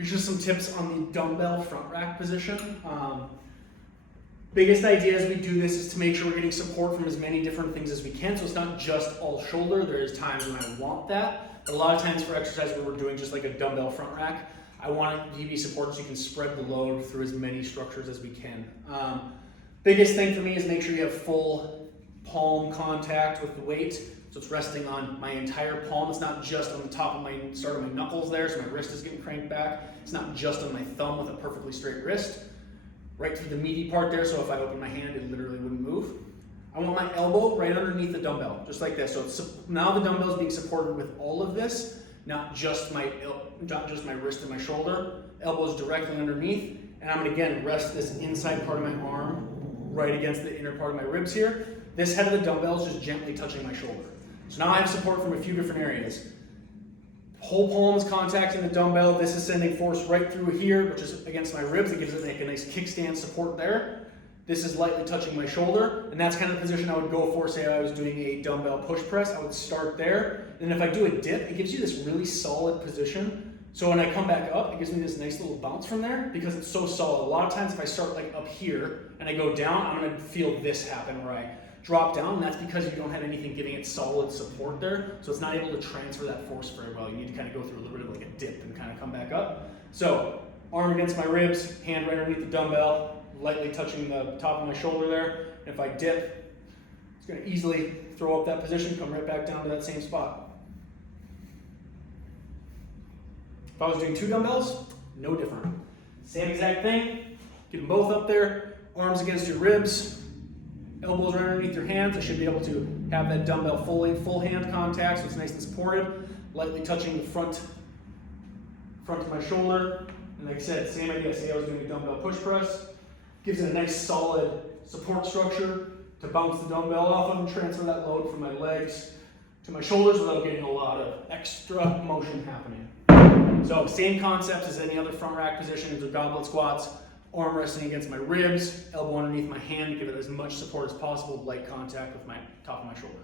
Here's just some tips on the dumbbell front rack position. Biggest idea as we do this is to make sure we're getting support from as many different things as we can. So it's not just all shoulder. There's times when I want that. But a lot of times for exercise where we're doing just like a dumbbell front rack, I want it to be supported so you can spread the load through as many structures as we can. Biggest thing for me is make sure you have full palm contact with the weight. So it's resting on my entire palm. It's not just on the top of my start of my knuckles there, so my wrist is getting cranked back. It's not just on my thumb with a perfectly straight wrist. Right through the meaty part there, so if I open my hand, it literally wouldn't move. I want my elbow right underneath the dumbbell, just like this. So it's, now the dumbbell is being supported with all of this, not just my wrist and my shoulder. Elbow's directly underneath, and I'm gonna again rest this inside part of my arm right against the inner part of my ribs here. This head of the dumbbell is just gently touching my shoulder. So now I have support from a few different areas. Whole palm is contacting the dumbbell. This is sending force right through here, which is against my ribs. It gives it like a nice kickstand support there. This is lightly touching my shoulder, and that's kind of the position I would go for, say I was doing a dumbbell push press. I would start there, and if I do a dip, it gives you this really solid position. So when I come back up, it gives me this nice little bounce from there because it's so solid. A lot of times if I start like up here and I go down, I'm gonna feel this happen where I drop down, and that's because you don't have anything giving it solid support there, so it's not able to transfer that force very well. You need to kind of go through a little bit of like a dip and kind of come back up. So arm against my ribs, hand right underneath the dumbbell, lightly touching the top of my shoulder there. And if I dip, it's going to easily throw up that position, come right back down to that same spot. If I was doing two dumbbells, no different. Same exact thing, get them both up there, arms against your ribs, elbows right underneath your hands. I should be able to have that dumbbell full hand contact, so it's nice and supported. Lightly touching the front of my shoulder. And like I said, same idea. Say I was doing a dumbbell push press. Gives it a nice solid support structure to bounce the dumbbell off of and transfer that load from my legs to my shoulders without getting a lot of extra motion happening. So same concepts as any other front rack positions or goblet squats. Arm resting against my ribs, elbow underneath my hand to give it as much support as possible, light contact with my top of my shoulder.